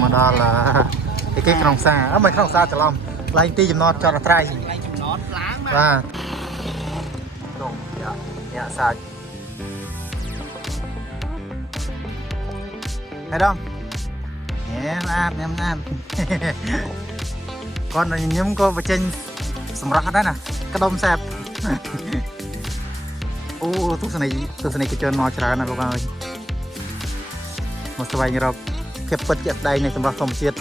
mà đó là cái không xa mày không xa chả lòng lại ti chùm nó cho nó trai và đúng dạ xa hay không nhé nam con này nhóm cô và trên sầm rắc đó nè cái đông sẹp ô tuh này cái chân nó chả nè các bạn ơi một số vài người kẹp bật chặt đây này sầm rắc không chết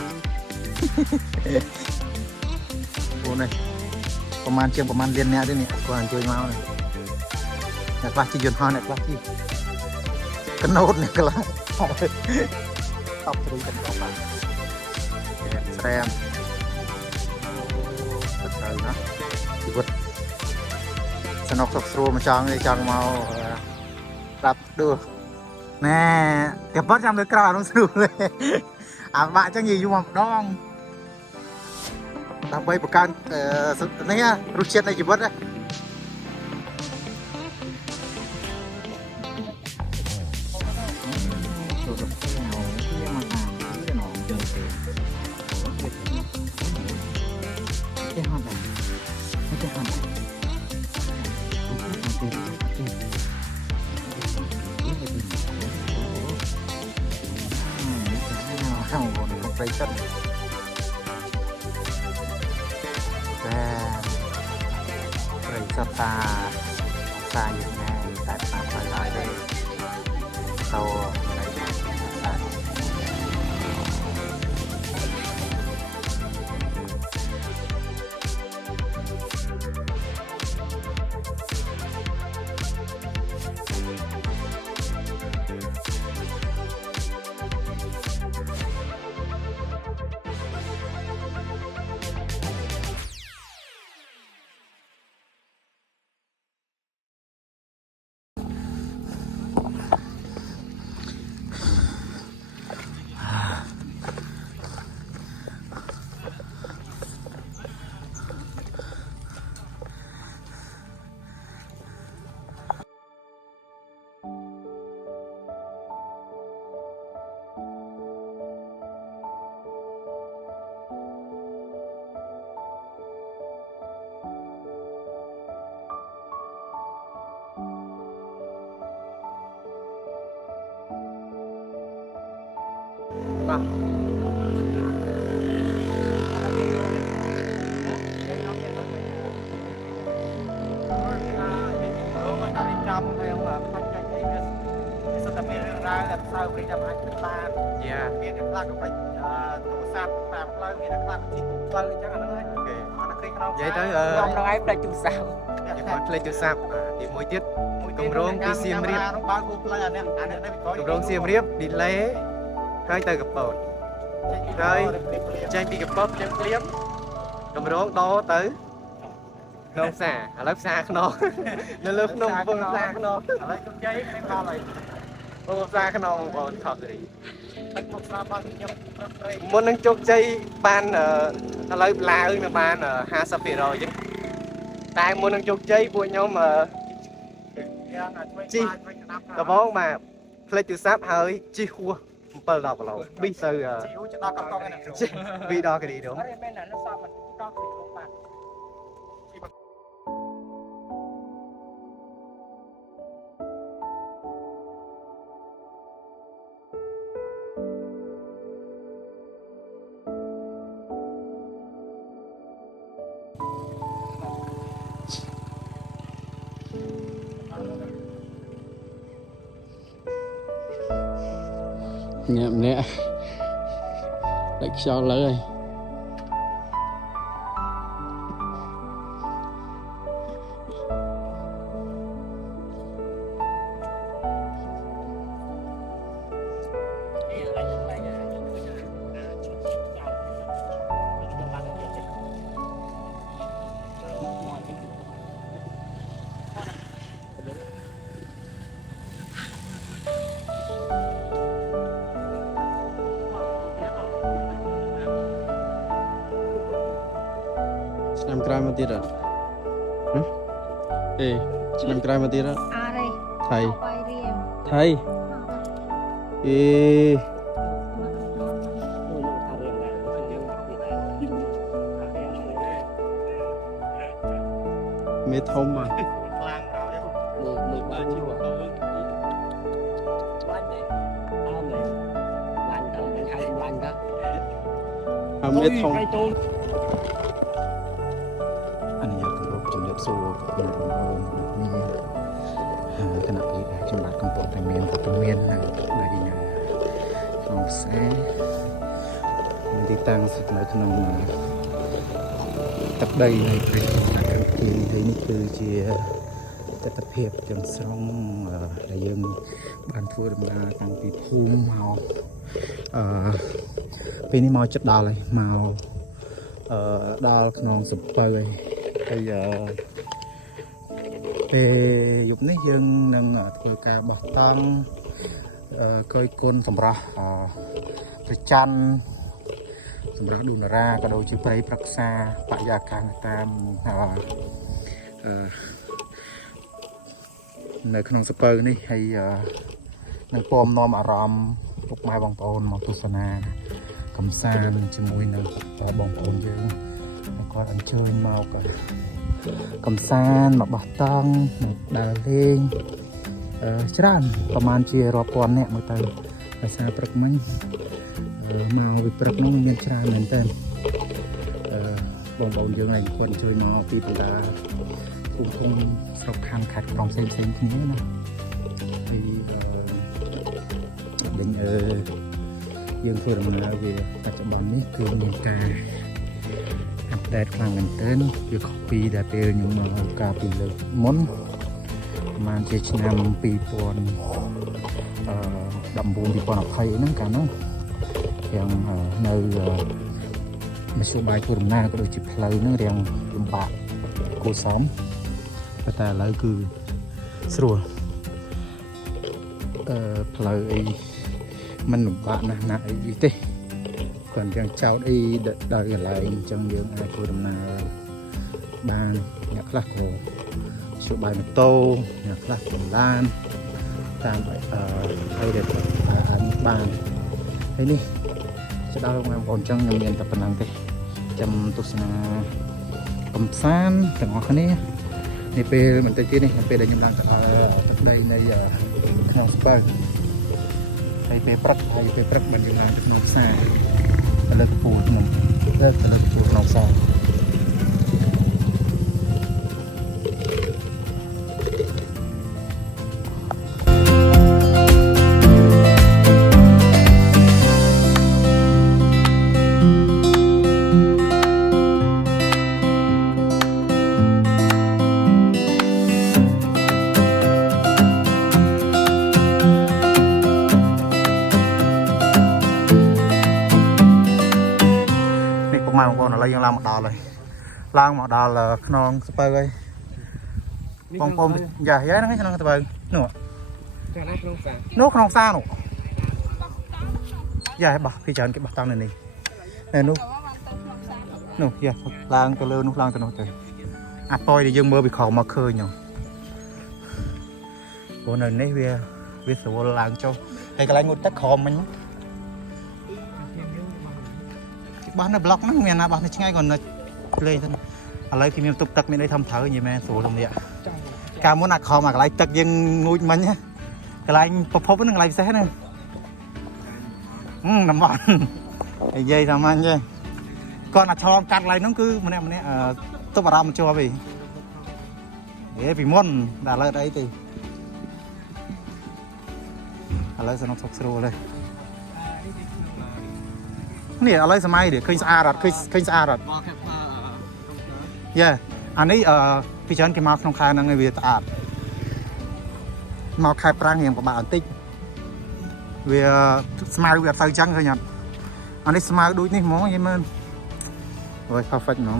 ô nàyประมาณเดือนนี้ด้วยนี่ก่อนช่วยมาเลยอยากว่าจะยืนห่อเนี่ยว่าที่กระโดดเนี่ยก็แล้วตบตรงกันต่อไปแซมสุดท้ายนะชีวิตสนุกสุดสู้มาจังเลยจังมารับดูแน่เก็บปั๊บจำเลยกล้าต้องสู้เลยบ้าจังยี่อยู่หมดดองทำไปประกันนี่รู้เช็ดในชีวิตนะไปชัดrồi cho ta xa như thế này tại sao phải lại đây sau này sao bây giờ anh cứ la miền cái la cũng phải tụ sạp làm la miền cái la chỉ tụ la chắc là nó thôi mà nó khi nó vậy tới ông nó ấy phải tụ sạp phải tụ sạp thì mỗi tiết cùng rong đi xiêm riệp cùng rong xiêm riệp đi lễ hai tay gặp bột rồi chơi đi gặp bột chơi liếm cùng rong to tới nông xả lớp xa nó lớp nông vùng xa nó lấy con giấy mấy con này ô ra cái nòng còn thật gì muốn nâng chốt dây ban nó lấy la ơi nó ban ở hai sập rồi chứ tại muốn nâng chốt dây của nhau mà chi có bó mà play từ sáp hơi chi khua bờ đọc rồi bây giờ vì đo cái gì đúng nhậm nè đánh cho lời năm gram một tiết à? Ê, năm gram một tiết á? À đây. Thầy. Thầy. Ê. មេធំ ខ្លាំងដល់មើលបើជីវទៅឡាញ់ទេអើមែនឡាញ់ទៅមិនឲ្យឡាញ់ទៅ ហើយមេធំ ឲ្យតូន អនុញ្ញាតគោរពជំរាបសួរបងប្អូនគណៈពេលដែលខ្ញុំបាទកំពុងតែមានវត្តមាននៅដែលក្នុងផ្សារទីតាំងស្ថិតនៅក្នុងទឹកដីនៃប្រទេសកម្ពុជាហើយនេះគឺជាទស្សនវិជ្ជាទាំងស្រុងដែលយើងបានធ្វើដំណើរតាំងពីភូមិមកពេលនេះមកចិត្តដល់ហើយមកដល់ក្នុងសំពៅហើយពេលយប់នេះយើងនឹងធ្វើការបោះតង់កយគុណសម្រាប់ប្រច័នសម្រាប់ឌូណារ៉ាក៏ដូចជាព្រៃប្រឹក្សាបរិយាកាសតាមនៅក្នុងសពៅនេះហើយនឹងពំនាំអារម្មណ៍ពុកម៉ែបងប្អូនមកទស្សនាកំសាន្តជាមួយនៅបងប្អូនយើងគាត់អញ្ជើញមកកំសាន្តមកបោះតង់មកដើរលេងច្រើនប្រហែលជារាប់ពាន់នាក់មកទៅភាសាព្រឹកមិញមកវិព្រឹកនោះមានច្រើនមែនតើបងប្អូនយើងឯងគាត់អញ្ជើញមកពីបណ្ដាភូមិក្នុងស្រុកខណ្ឌខេត្តក្រុងផ្សេងៗគ្នាណាពីវិញយើងធ្វើដំណើរវាបច្ចុប្បន្ននេះគឺមានការអាប់ដេតខ្លាំងមែនទែនវាខុសពីដែលពេលខ្ញុំមកកាលពីលើកមុនប្រហែលជាឆ្នាំ2019 2020ហ្នឹងកាលនោះយ៉ាងនៅមធ្យោបាយធ្វើដំណើរក៏ដូចជាផ្លូវហ្នឹងរៀងលំបាកគួរសមតែឥឡូវគឺស្រួលផ្លូវអីมันលំបាកណាស់ណាអីទេគាត់យ៉ាងចោតអីដល់កន្លែងអញ្ចឹងយើងអាចធ្វើដំណើរបានអ្នកខ្លះក៏ជួបបាយម៉ូតូអ្នកខ្លះក៏ឡានតាមហើយដែលអាចបានហើយនេះទៅដល់បងប្អូនអញ្ចឹងខ្ញុំមានតែប៉ុណ្្នឹងទេចាំទស្សនាកំសាន្តទាំងអស់គ្នានេះពេលបន្តិចទៀតនេះពេលដែលខ្ញុំឡើងទឹកដីនៃក្នុងស្ពៅហើយពេលព្រឹកបានយើងឡើងទៅក្នុងផ្សារលើកពូខ្ញុំលើកពូក្នុងផ្សារបងប្អូនឥឡូវយើងឡើងមកដល់ហើយឡើងមកដល់ក្នុងស្ពៅហើយបងប្អូនយ៉ាហ្នឹងក្នុងស្ពៅនោះចាណាក្នុងផ្សារនោះក្នុងផ្សារនោះយ៉ាបោះពីច្រើនគេបោះតង់នៅនេះនោះយ៉ាឡើងទៅលើនោះឡើងទៅនោះទៅអាប៉យដែលយើងមើលពីក្រោមមកឃើញហ្នឹងព្រោះនៅនេះវាស្រួលឡើងចុះហើយកន្លែងងូតទឹកក្រោមមិញបោះនៅប្លុកហ្នឹងមានណាបោះនៅឆ្ងាយក៏នៅលេងទៅឥឡូវគេមានទុកទឹកមានអីធំត្រូវនិយាយមែនស្រួលទៅនេះកាលមុនអាខំអាកន្លែងទឹកយើងងូចមិញកន្លែងប្រភពហ្នឹងកន្លែងពិសេសហ្នឹងតំបន់និយាយថាម៉េចទេគាត់អាឆ្លងកាត់កន្លែងហ្នឹងគឺម្នាក់ទុបអារម្មណ៍មិនជាប់ទេពីមុនដល់ឥឡូវអីទេឥឡូវសនុកសុខស្រួលហើយនេះឥឡូវសម័យនេះឃើញស្អាតអត់ឃើញស្អាតអត់យ៉ាអានេះពីច្រើនគេមកក្នុងខែហ្នឹងវាស្អាតមកខែប្រាំងរៀងពិបាកបន្តិចវាស្មៅវាអត់ទៅចឹងឃើញអត់អានេះស្មៅដូចនេះហ្មងនិយាយមើលអូយ perfect ហ្មង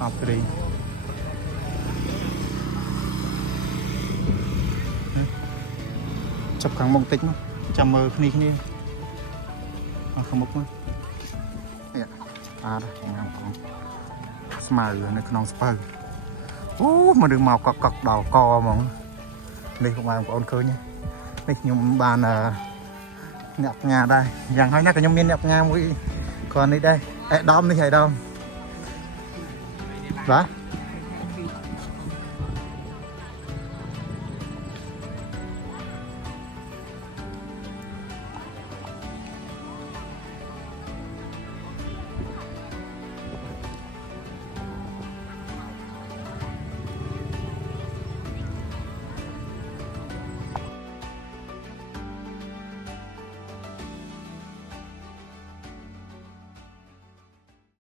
អត់ព្រៃចាប់ខាងមុខតិចមកចាំមើលគ្នាខាងមុខមកនេះអាហ្នឹងស្មៅនៅក្នុងស្ពៅអូមកនឹងមកកកដល់កហ្មងនេះបងប្អូនឃើញនេះខ្ញុំបានអ្នកផ្ញើដែរយ៉ាងហើយណាក៏ខ្ញុំមានអ្នកផ្ញើមួយគាត់នេះដែរអេដាមនេះអេដាម បាទ